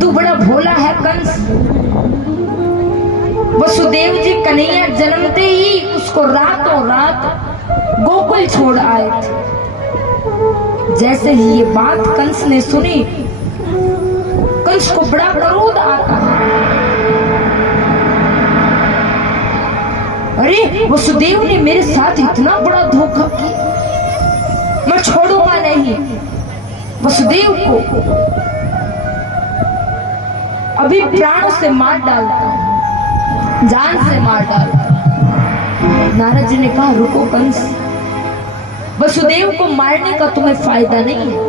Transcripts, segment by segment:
तू बड़ा भोला है कंस। वसुदेव जी कन्हैया जन्मते ही उसको रातों रात गोकुल छोड़ आए थे। जैसे ही ये बात कंस ने सुनी, कंस को बड़ा क्रोध आता है। अरे वसुदेव ने मेरे साथ इतना बड़ा धोखा किया, मैं छोड़ूंगा नहीं। वसुदेव को अभी प्राणों से मार डालता हूं, जान से मार डालता हूं। नारद जी ने कहा रुको कंस, वसुदेव को मारने का तुम्हें फायदा नहीं है,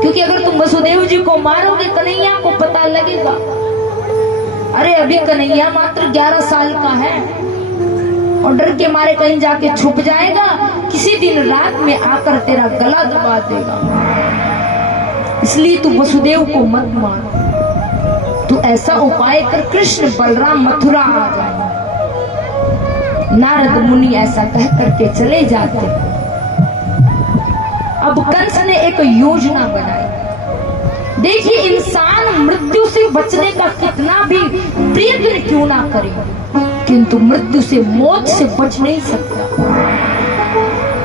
क्योंकि अगर तुम वसुदेव जी को मारोगे कन्हैया को पता लगेगा। अरे अभी कन्हैया मात्र 11 साल का है और डर के मारे कहीं जाके छुप जाएगा, किसी दिन रात में आकर तेरा गला दबा देगा। इसलिए तू वसुदेव को मत मार, तू ऐसा उपाय कर कृष्ण बलराम मथुरा आ जाए। नारद मुनि ऐसा कह करके चले जाते। अब कंस ने एक योजना बनाई। देखिए इंसान मृत्यु से बचने का कितना भी प्रयत्न क्यों ना करे, किंतु मृत्यु से, मौत से बच नहीं सकता।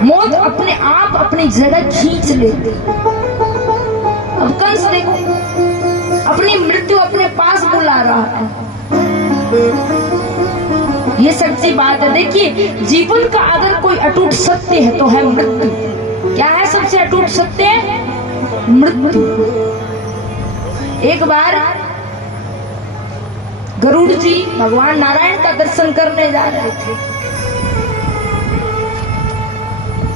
मौत अपने आप अपनी जगह खींच लेती। अब कंस देखो अपनी मृत्यु अपने पास बुला रहा है। ये सच्ची बात है। देखिए जीवन का अगर कोई अटूट सत्य है तो है मृत्यु। क्या है सबसे अटूट सत्य? मृत्यु। एक बार गरुड़ जी भगवान नारायण का दर्शन करने जा रहे थे,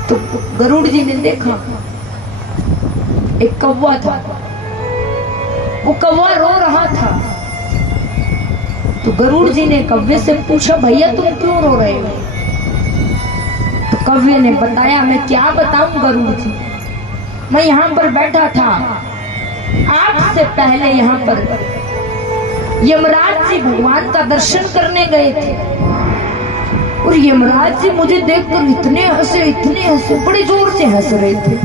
तो गरुड़ जी ने देखा एक कौवा था। वो कौवा रो रहा था। तो गरुड़ जी ने कौवे से पूछा भैया तुम क्यों रो रहे हो? तो कौवे ने बताया मैं क्या बताऊं गरुड़ जी, मैं यहाँ पर बैठा था, आपसे पहले यहाँ पर यमराज जी भगवान का दर्शन करने गए थे और यमराज जी मुझे देखकर इतने हंसे, बड़े जोर से हंस रहे थे।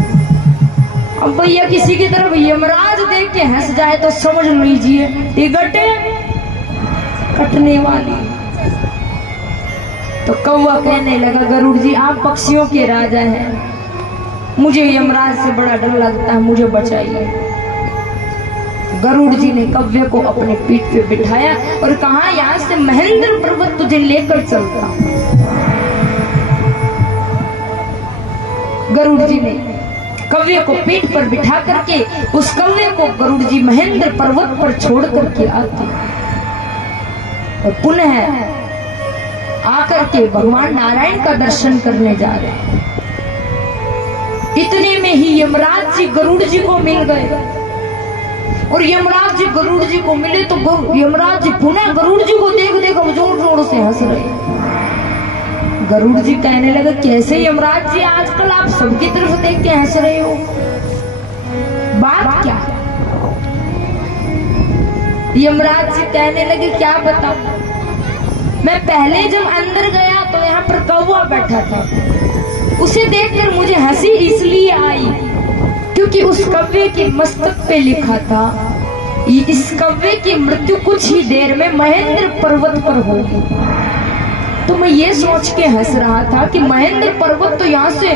अब भैया किसी की तरफ यमराज देख के हंस जाए तो समझ लीजिए टिकट कटने वाली। तो कौवा कहने लगा गरुड़ जी आप पक्षियों के राजा हैं, मुझे यमराज से बड़ा डर लगता है, मुझे बचाइए। गरुड़ जी ने कौवे को अपने पीठ पे बिठाया और कहा यहाँ से महेंद्र पर्वत तुझे लेकर चलता। गरुड़ जी ने कौवे को पीठ पर बिठा करके उस कौवे को गरुड़ जी महेंद्र पर्वत पर छोड़ करके आते और पुनः आकर के भगवान नारायण का दर्शन करने जा रहे। इतने में ही यमराज जी गरुड़ जी को मिल गए और यमराज जी गरुड़ जी को मिले तो यमराज जी पुनः गरुड़ जी को देख देख जोर जोर से हंस रहे। गरुड़ जी कहने लगे कैसे यमराज जी आजकल आप सबकी तरफ देख के हंस रहे हो, बात क्या? यमराज जी कहने लगे क्या बताऊं, मैं पहले जब अंदर गया तो यहाँ पर कौवा बैठा था, उसे देखकर मुझे हंसी इसलिए आई क्योंकि उस कौवे के मस्तक पे लिखा था इस कौवे की मृत्यु कुछ ही देर में महेंद्र पर्वत पर होगी। तो मैं ये सोच के हंस रहा था कि महेंद्र पर्वत तो यहाँ से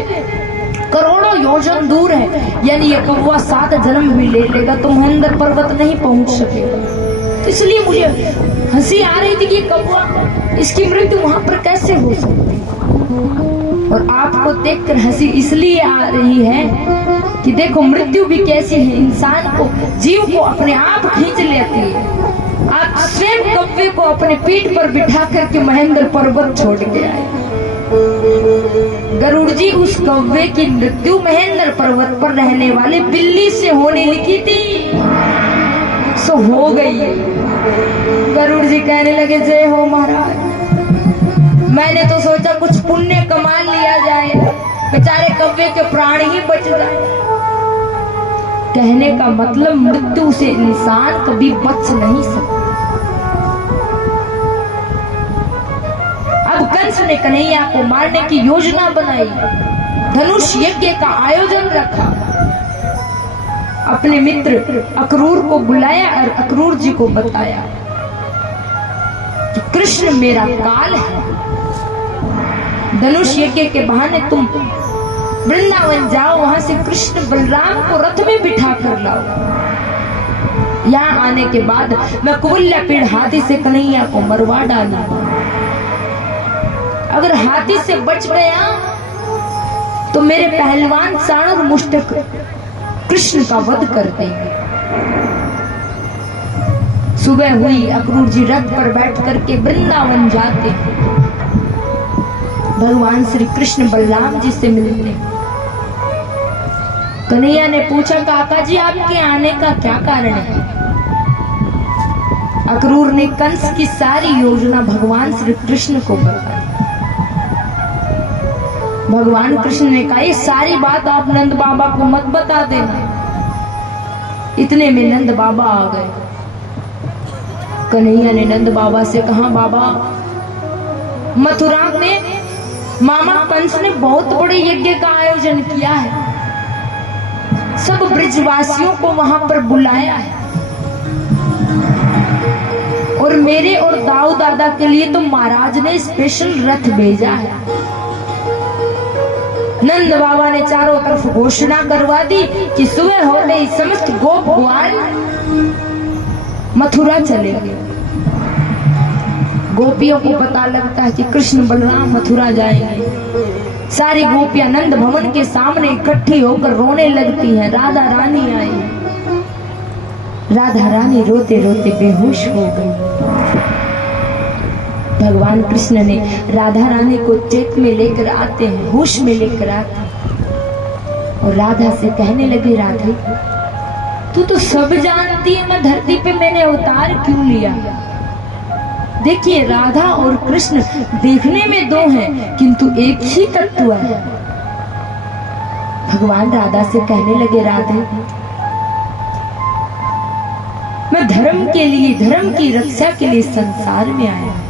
करोड़ों योजन दूर है, यानी ये कौवा 7 जन्म भी ले लेगा तो महेंद्र पर्वत नहीं पहुंच सकेगा। तो इसलिए मुझे हंसी आ रही थी कि कौवा इसकी मृत्यु वहां पर कैसे हो सकती है। और आपको देखकर हंसी इसलिए आ रही है कि देखो मृत्यु भी कैसी है, इंसान को, जीव को अपने आप खींच लेती है। आप स्वयं कौवे को अपने पीठ पर बिठा करके महेंद्र पर्वत छोड़ के आए। गरुड़ जी उस कौवे की मृत्यु महेंद्र पर्वत पर रहने वाले बिल्ली से होने लिखी थी, सो हो गई। गरुड़ जी कहने लगे जय हो महाराज, मैंने तो सोचा कुछ पुण्य कमा लिया जाए, बेचारे कौवे के प्राण ही बच जाए। कहने का मतलब मृत्यु से इंसान कभी बच नहीं सकता। अब कंस ने कन्हैया को मारने की योजना बनाई, धनुष यज्ञ का आयोजन रखा। अपने मित्र अक्रूर को बुलाया और अक्रूर जी को बताया कि कृष्ण मेरा काल है, धनुष यज्ञ के बहाने तुम वृंदावन जाओ, वहां से कृष्ण बलराम को रथ में बिठा कर लाओ। यहाँ आने के बाद मैं कुबुल्या पीड़ हाथी से कन्हैया को मरवा डालूं। अगर हाथी से बच गया तो मेरे पहलवान साण और मुष्टक कृष्ण का वध कर देंगे। सुबह हुई, अक्रूर जी रथ पर बैठ करके वृंदावन जाते, भगवान श्री कृष्ण बलराम जी से मिलते। कन्हैया ने पूछा, काका जी आपके आने का क्या कारण है? अक्रूर ने कंस की सारी योजना भगवान श्री कृष्ण को बताई। भगवान कृष्ण ने कहा, ये सारी बात आप नंद बाबा को मत बता देना। इतने में नंद बाबा आ गए। कन्हैया ने नंद बाबा से कहा, बाबा मथुरा में मामा कंस ने बहुत बड़े यज्ञ का आयोजन किया है, सब ब्रजवासियों को वहां पर बुलाया है और मेरे और दाऊ दादा के लिए तो महाराज ने स्पेशल रथ भेजा है। नंद बाबा ने चारों तरफ घोषणा करवा दी कि सुबह होते ही समस्त गोप ग्वाल मथुरा चले गए। गोपियों को पता लगता है कि कृष्ण बलराम मथुरा जाएंगे। सारी गोपियां नंद भवन के सामने इकट्ठी होकर रोने लगती हैं। राधा रानी आई। राधा रानी रोते रोते बेहोश हो गई। भगवान कृष्ण ने राधा रानी को चेत में लेकर आते हैं, होश में लेकर आते हैं और राधा से कहने लगे, राधे तू तो सब जानती है मैं धरती पे मैंने अवतार क्यों लिया। देखिए राधा और कृष्ण देखने में दो हैं किंतु एक ही तत्व है। भगवान राधा से कहने लगे, राधे मैं धर्म के लिए, धर्म की रक्षा के लिए संसार में आया।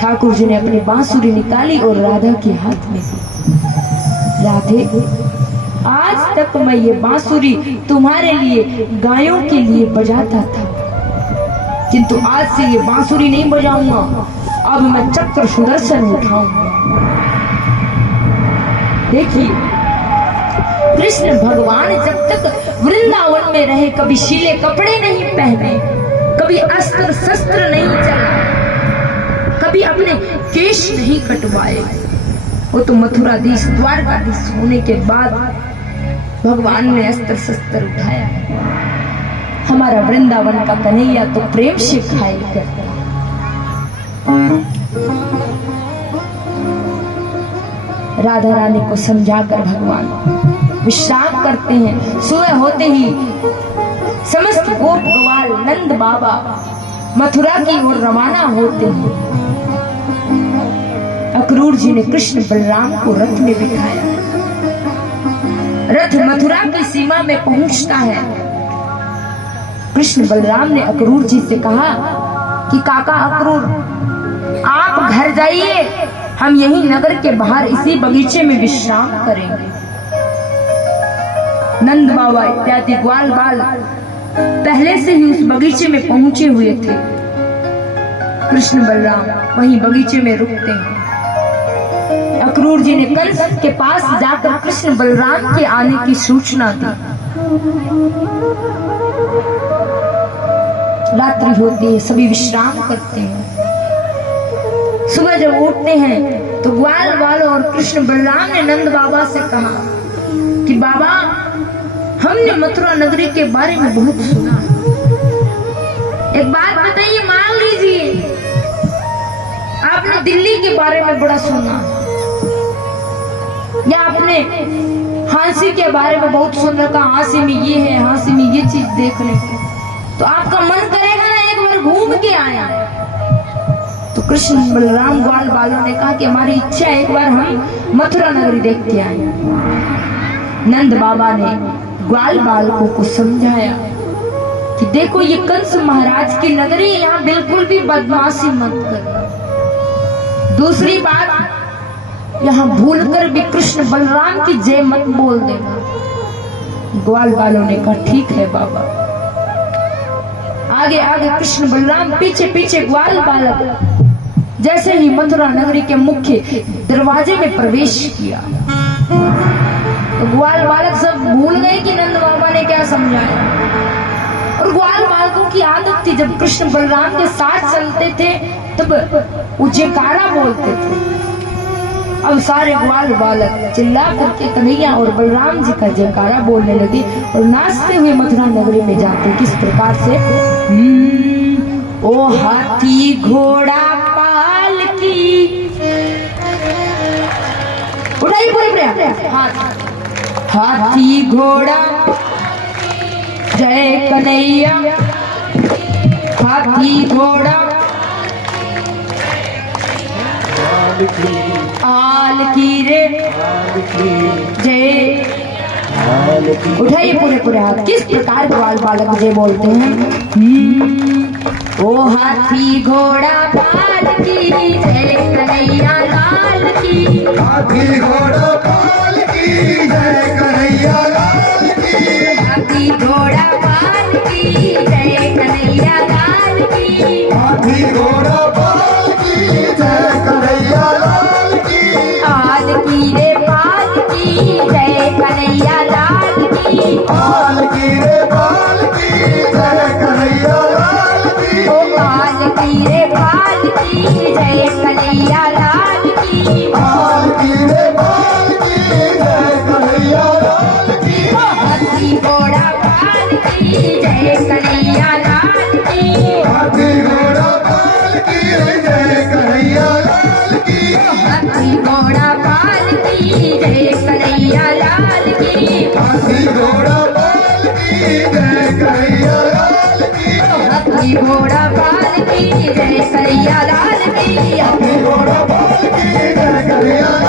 ठाकुर जी ने अपनी बांसुरी निकाली और राधा के हाथ में दी। राधे आज तक मैं ये बांसुरी तुम्हारे लिए, गायों के लिए बजाता था, किंतु आज से ये बांसुरी नहीं बजाऊंगा। अब मैं चक्र सुदर्शन उठाऊंगा। देखिए कृष्ण भगवान जब तक वृंदावन में रहे कभी शीले कपड़े नहीं पहने, कभी अस्त्र शस्त्र नहीं चला, कभी अपने केश नहीं कटवाए। वो तो मथुराधीश, द्वारकाधीश होने के बाद भगवान ने अस्त्र शस्त्र उठाया। हमारा वृंदावन का कन्हैया तो प्रेम से खाई करता। राधा रानी को समझाकर भगवान विश्राम करते हैं। सुबह होते ही समस्त गोप ग्वाल नंद बाबा मथुरा की ओर रवाना होते हैं। अक्रूर जी ने कृष्ण बलराम को रथ में बिठाया। रथ मथुरा की सीमा में पहुंचता है। कृष्ण बलराम ने अक्रूर जी से कहा कि काका अक्रूर आप घर जाइए, हम यही नगर के बाहर इसी बगीचे में विश्राम करेंगे। नंद बाबा इत्यादि ग्वाल बाल पहले से ही उस बगीचे में पहुंचे हुए थे। कृष्ण बलराम वहीं बगीचे में रुकते हैं। अक्रूर जी ने कंस के पास जाकर कृष्ण बलराम के आने की सूचना दी। रात्रि होती है, सभी विश्राम करते हैं। सुबह जब उठते हैं तो ग्वाल बालों और कृष्ण बलराम ने नंद बाबा से कहा कि बाबा हमने मथुरा नगरी के बारे में बहुत सुना, एक बात बताइए, मान लीजिए आपने दिल्ली के बारे में बड़ा सुना या आपने हांसी के बारे में बहुत सुन रखा, हांसी में ये है, हांसी में ये चीज देखने की, तो आपका मन करेगा ना एक बार घूम के आया। तो कृष्ण बलराम ग्वाल बालों ने कहा कि हमारी इच्छा है एक बार हम मथुरा नगरी देख के आए। नंद बाबा ने ग्वाल बालकों को समझाया कि देखो ये कंस महाराज की नगरी, यहाँ बिल्कुल भी बदमाशी मत करना। दूसरी बात, यहाँ भूलकर भी कृष्ण बलराम की जय मत बोल देना। ग्वाल वालों ने कहा ठीक है बाबा। आगे आगे कृष्ण बलराम, पीछे पीछे ग्वाल बालक। जैसे ही मथुरा नगरी के मुख्य दरवाजे में प्रवेश किया तो ग्वाल बालक सब भूल गए कि नंद बाबा ने क्या समझाया। और ग्वाल बालकों की आदत थी, जब कृष्ण बलराम के साथ चलते थे तब वो जयकारा बोलते थे। अब सारे ग्वाल बालक चिल्ला करके कन्हैया और बलराम जी का जयकारा बोलने लगे और नाचते हुए मथुरा नगरी में जाते किस प्रकार से। ओ हाथी घोड़ा पालकी, उठाइए पूरे प्रयास। हाथी घोड़ा जय कन्हैया, हाथी घोड़ा आल की रे जय। उठाइए पूरे पूरे हाथ। किस प्रकार ग्वाल बालक जय बोलते हैं। ओ हाथी घोड़ा पाल की जय कन्हैया लाल की, हाथी घोड़ा पाल की जय कन्हैया लाल की, हाथी घोड़ा पाल की जय कन्हैया लाल की, हाथी घोड़ा पाल की जय कन्हैया लाल की, आल की रे पाल की जय कन्हैया लाल की, पाल की रे पाल की जय कन्हैया लाल की, ओ पाल की रे पाल की जय कन्हैया लाल की, पाल की रे पाल की जय कन्हैया लाल की, हाथी घोड़ा पाल की जय कन्हैया लाल की, हाथी घोड़ा पाल की जय कन्हैया लाल की, हाथी घोड़ा पाल की जय कन्हैया लाल की, हाथी घोड़ा पाल की जय कन्हैया लाल की, हाथी घोड़ा पाल की जय कन्हैया लाल की, हाथी घोड़ा पाल की जय कन्हैया लाल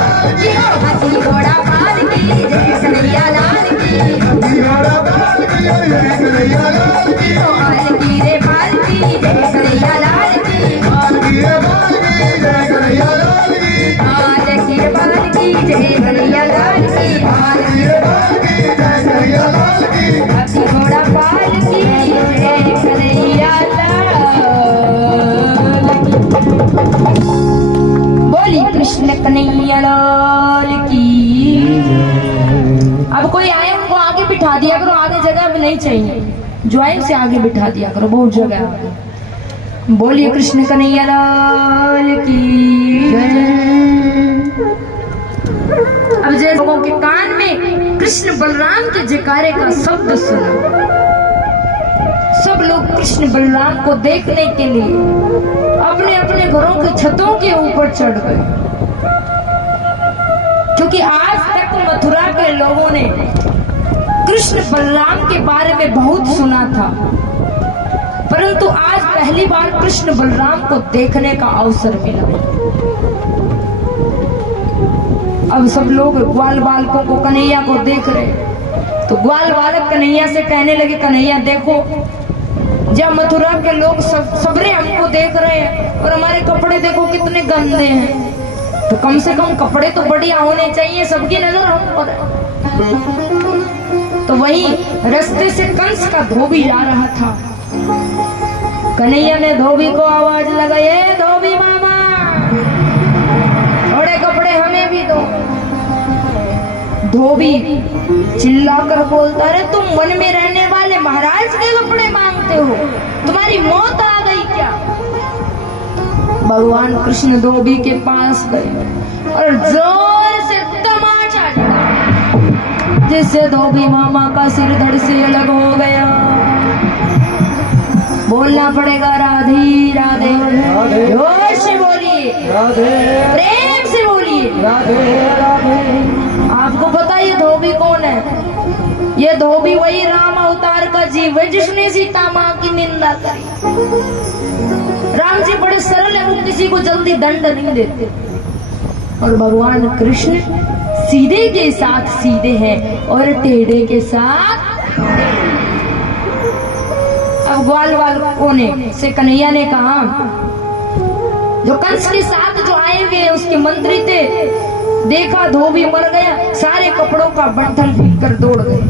की, हाथी घोड़ा पाल की जय कन्हैया लाल की, हाथी घोड़ा पाल की जय कन्हैया लाल की, पाल की रे पाल की जय कन्हैया लाल की, पाल की रे पाल की जय कन्हैया लाल की, पाल की रे पाल की जय कन्हैया लाल की, पाल की रे पाल की जय कन्हैया लाल की, हाथी घोड़ा पाल की जय कन्हैया लाल की। बोली कृष्ण कन्हैया लाल की। अब कोई आए उनको आगे बिठा दिया करो, आगे जगह भी नहीं चाहिए, ज्वाइन से आगे बिठा दिया करो, बहुत जगह है आगे। बोलिए कृष्ण कन्हैया लाल की जय। अब जैसे लोगों के कान में कृष्ण बलराम के जयकारे का शब्द सुना, सब लोग कृष्ण बलराम को देखने के लिए अपने अपने घरों के छतों के ऊपर चढ़ गए, क्योंकि आज तक मथुरा के लोगों ने कृष्ण बलराम के बारे में बहुत सुना था, परंतु आज पहली बार कृष्ण बलराम को देखने का अवसर मिला। अब सब लोग ग्वाल बालकों को, कन्हैया को देख रहे, तो ग्वाल बालक कन्हैया से कहने लगे, कन्हैया देखो, जब मथुरा के लोग सबरे हमको देख रहे हैं और हमारे कपड़े देखो कितने गंदे हैं, तो कम से कम कपड़े तो बढ़िया होने चाहिए, सबकी नजर हम पर है। तो वही रास्ते से कंस का धोबी जा रहा था। कन्हैया ने धोबी को आवाज लगाई, ए धोबी मामा, थोड़े कपड़े हमें भी दो। धोबी चिल्लाकर बोलता, अरे तुम वन में रहने वाले महाराज के कपड़े मांगते हो, तुम्हारी मौत आ गई क्या? भगवान कृष्ण धोबी के पास गए और जोर से तमाचा दिया, जिससे धोबी मामा का सिर धड़ से अलग हो गया। बोलना पड़ेगा राधे राधे, जोर से बोलिए, प्रेम से बोलिए राधे राधे। आपको पता है ये धोबी कौन है? ये धोबी वही राम अवतार का जीव है जिसने सीता माँ की निंदा करी। राम जी बड़े सरल है, वो किसी को जल्दी दंड नहीं देते, और भगवान कृष्ण सीधे के साथ सीधे हैं और टेढ़े के साथ। अब ग्वाल वालों ने से कन्हैया ने कहा, जो कंस के साथ जो आए हुए उसके मंत्री थे, देखा धोबी मर गया, सारे कपड़ों का बंठल फेंक कर दौड़ गए।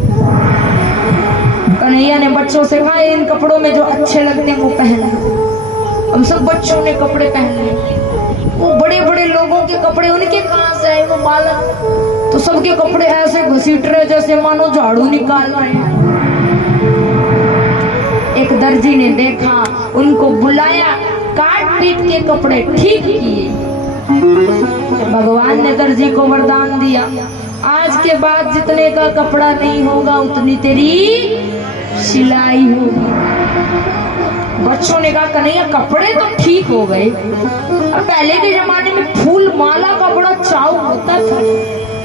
कन्हैया ने बच्चों से कहा इन कपड़ों में जो अच्छे लगते हैं वो पहन लो। अब सब बच्चों ने कपड़े पहन लिए। वो बड़े बड़े लोगों के कपड़े उनके कहाँ से आए, वो बालक तो सबके कपड़े ऐसे घसीट रहे जैसे मानो झाड़ू निकाल रहे हैं। एक दर्जी ने देखा, उनको बुलाया, काट पीट के कपड़े ठीक किए। भगवान ने दर्जी को वरदान दिया, आज के बाद जितने का कपड़ा नहीं होगा उतनी तेरी सिलाई होगी। बच्चों ने कहा कन्हैया कपड़े तो ठीक हो गए, अब पहले के जमाने में फूल माला का बड़ा चाव होता था।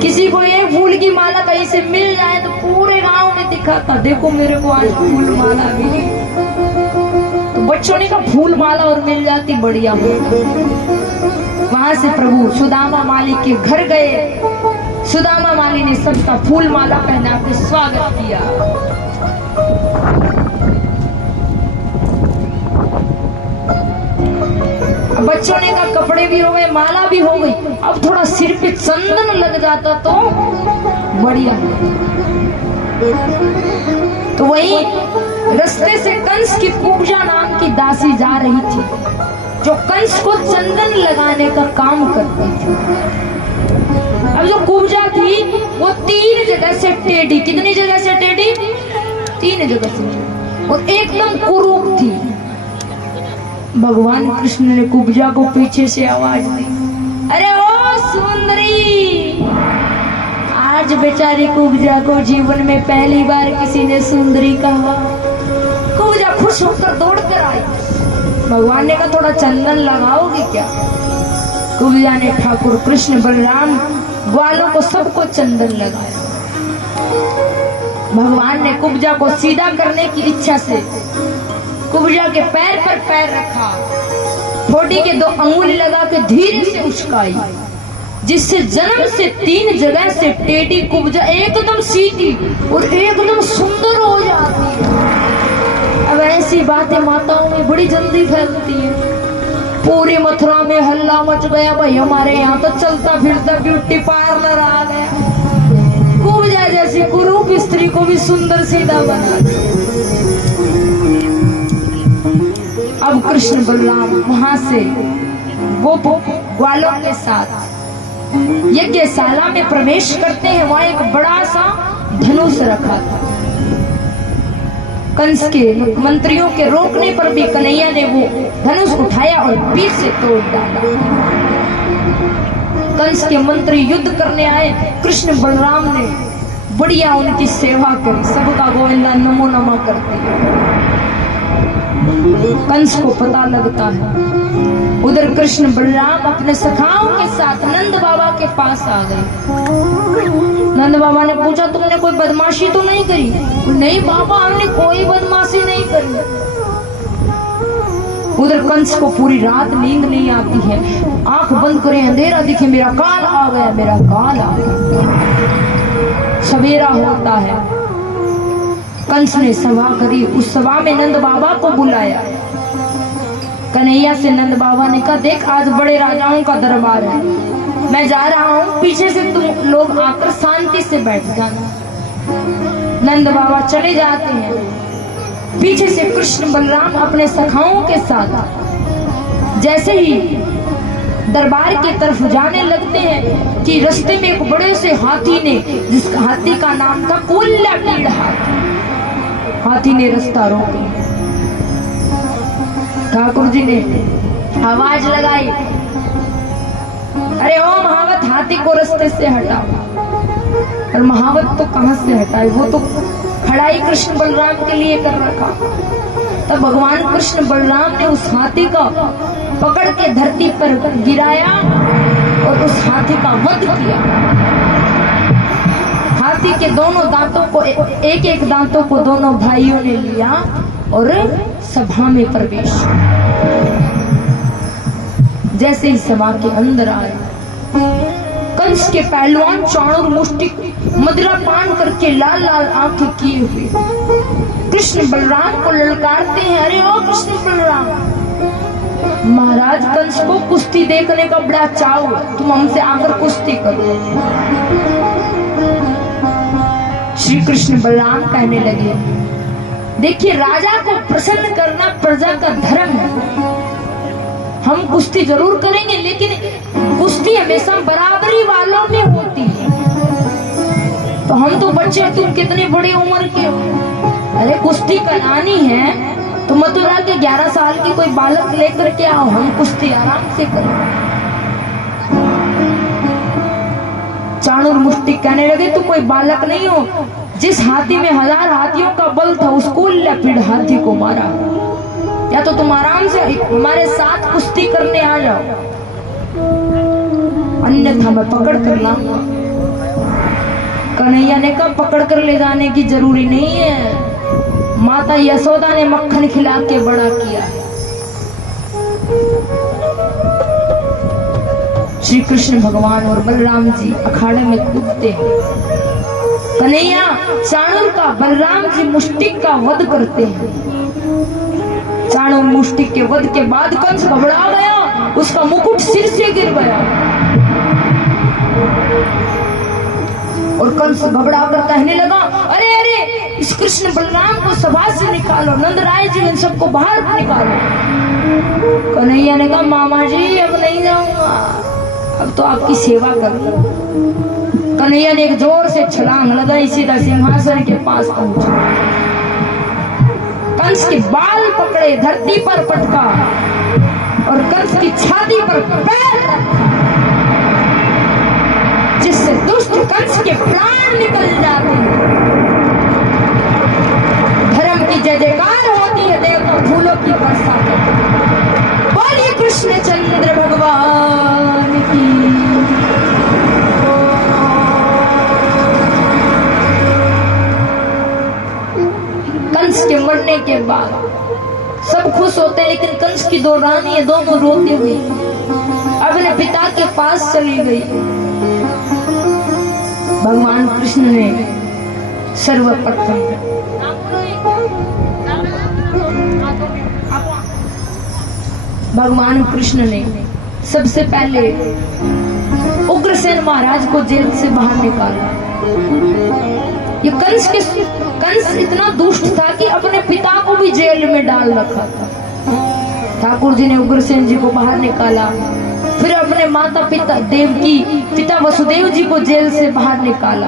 किसी को ये फूल की माला कहीं से मिल जाए तो पूरे गांव में दिखाता, देखो मेरे को आज फूल माला मिली। तो बच्चों ने कहा फूल माला और मिल जाती बढ़िया होता। वहां से प्रभु सुदामा माली के घर गए। सुदामा माली ने सबका फूल माला पहना के स्वागत किया। बच्चों ने कहा कपड़े भी हो गए, माला भी हो गई, अब थोड़ा सिर पे चंदन लग जाता तो बढ़िया। तो वही रास्ते से कंस की कुब्जा नाम की दासी जा रही थी, जो कंस को चंदन लगाने का काम करती थी। अब जो कुब्जा थी वो 3 जगह से टेढ़ी, कितनी जगह से टेढ़ी? 3 जगह से, और एकदम कुरूप थी। भगवान कृष्ण ने कुब्जा को पीछे से आवाज दी, अरे ओ सुंदरी। आज बेचारी कुब्जा को जीवन में पहली बार किसी ने सुंदरी कहा। कुब्जा खुश होकर दौड़ कर आई। भगवान ने कहा थोड़ा चंदन लगाओगे क्या? कुब्जा ने ठाकुर कृष्ण बलराम ग्वालों को सबको चंदन लगाया। भगवान ने कुब्जा को सीधा करने की इच्छा से कुब्जा के पैर पर पैर रखा, ठोड़ी के 2 अंगुली लगा के धीरे से उछकाई, जिससे जन्म से 3 जगह से टेढ़ी कुब्जा एकदम सीधी और एकदम सुंदर हो जाती है। अब ऐसी बातें माताओं में बड़ी जल्दी फैलती है। पूरी मथुरा में हल्ला मच गया, भाई हमारे यहाँ तो चलता फिरता ब्यूटी पार्लर आ गया। कुब्जा जैसी कुरूप स्त्री को भी सुंदर सीधा बना दिया। अब कृष्ण बलराम वहां से वो ग्वालों के साथ यज्ञशाला में प्रवेश करते हैं। वहां एक बड़ा सा धनुष रखा था। कंस के मंत्रियों के रोकने पर भी कन्हैया ने वो धनुष उठाया और पीठ से तोड़ डाला। कंस के मंत्री युद्ध करने आए, कृष्ण बलराम ने बढ़िया उनकी सेवा करी, सबका गोविंदा नमो नमः करते हैं। कंस को पता लगता है। उधर कृष्ण बलराम अपने सखाओं के साथ नंद बाबा के पास आ गए। नंद बाबा ने पूछा तुमने कोई बदमाशी तो नहीं करी? नहीं बाबा, हमने कोई बदमाशी नहीं करी। उधर कंस को पूरी रात नींद नहीं आती है, आंख बंद करे अंधेरा दिखे, मेरा काल आ गया, मेरा काल आ गया। सवेरा होता है, कंस ने सभा करी। उस सभा में नंद बाबा को बुलाया। कन्हैया से नंद बाबा ने कहा देख आज बड़े राजाओं का दरबार है, मैं जा रहा हूँ, पीछे से तुम लोग आकर शांति से बैठ जाना। नंद बाबा चले जाते हैं। पीछे से कृष्ण बलराम अपने सखाओं के साथ जैसे ही दरबार की तरफ जाने लगते हैं कि रास्ते में एक बड़े से हाथी ने, जिस हाथी का नाम था कुल्लाटीड़ हाथी ने रास्ता रोक दिया। ठाकुर जी ने आवाज लगाई, अरे ओ महावत हाथी को रास्ते से हटाओ। और महावत तो कहां से हटाए, वो तो खड़ा ही कृष्ण बलराम के लिए कर रखा। तब भगवान कृष्ण बलराम ने उस हाथी को पकड़ के धरती पर गिराया और उस हाथी का वध किया। हाथी के दोनों दांतों को, एक एक दांतों को दोनों भाइयों ने लिया और सभा में प्रवेश। जैसे ही सभा के अंदर आए, कंस के पहलवान चाणूर मुष्टिक मदिरा पान करके लाल लाल आंखें किए हुए कृष्ण बलराम को ललकारते हैं, अरे ओ कृष्ण बलराम, महाराज कंस को कुश्ती देखने का बड़ा चाव, तुम हमसे आकर कुश्ती करो। श्री कृष्ण बलराम कहने लगे, देखिए, राजा को प्रसन्न करना प्रजा का धर्म है। हम कुश्ती जरूर करेंगे, लेकिन कुश्ती हमेशा बराबरी वालों में होती है। तो हम तो बच्चे, तुम कितनी बड़ी उम्र के हो, अरे कुश्ती करानी है तो मथुरा के 11 साल के कोई बालक लेकर के आओ, हम कुश्ती आराम से करें। चाणूर मुष्टिक कहने लगे, तुम कोई बालक नहीं हो, जिस हाथी में 1000 हाथियों का बल था उसको लपेट हाथी को मारा, या तो तुम आराम से हमारे साथ कुश्ती करने आ जाओ, अन्यथा मैं पकड़ कर लाऊंगा। कन्हैया ने कहा, पकड़ कर ले जाने की जरूरी नहीं है, माता यशोदा ने मक्खन खिला के बड़ा किया। श्री कृष्ण भगवान और बलराम जी अखाड़े में कूदते हैं। कन्हैया चाणूर का, बलराम जी मुष्टिक का वध करते हैं। चाणूर मुष्टिक के वध के बाद कंस घबरा गया, उसका मुकुट सिर से गिर गया और कंस घबरा कर कहने लगा, अरे अरे, इस कृष्ण बलराम को सभा से निकालो, नंदराय जी इन सबको बाहर निकालो। कन्हैया ने कहा, मामा जी अब नहीं जाऊंगा, अब तो आपकी सेवा करूं। कन्हैया ने एक जोर से छलांग लगाई, सीधा सिंहासन के पास पहुंचा, कंस के बाल पकड़े, धरती पर पटका और कंस की छाती पर पैर रखा, जिससे दुष्ट कंस के प्राण निकल जाते हैं। धर्म की जय जयकार होती है, देवता फूलों की वर्षा करते हैं। बोलिए कृष्णचंद्र भगवान की। कंस के मरने के बाद सब खुश होते हैं, लेकिन कंस की 2 रानियां दोनों रोती हुई अपने पिता के पास चली गई। भगवान कृष्ण ने सर्वप्रथम भगवान कृष्ण ने सबसे पहले उग्रसेन महाराज को जेल से बाहर निकाला। ये कंस इतना दुष्ट था कि अपने पिता को भी जेल में डाल रखा था। ठाकुर जी ने उग्रसेन जी को बाहर निकाला, फिर अपने माता पिता देवकी, पिता वसुदेव जी को जेल से बाहर निकाला।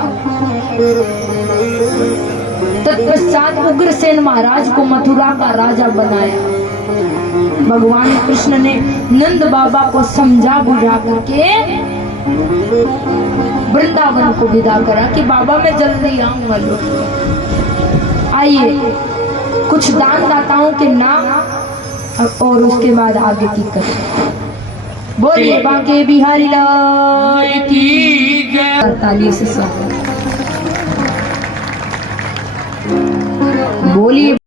तत्पश्चात उग्रसेन महाराज को मथुरा का राजा बनाया। भगवान कृष्ण ने नंद बाबा को समझा बुझा करके वृंदावन को विदा करा कि बाबा मैं जल्दी आऊंगा। लोग आइए, कुछ दान दाताओं के नाम और उसके बाद आगे की कथा। बोलिए बांके बिहारी लाल की जय। ताली से बोलिए।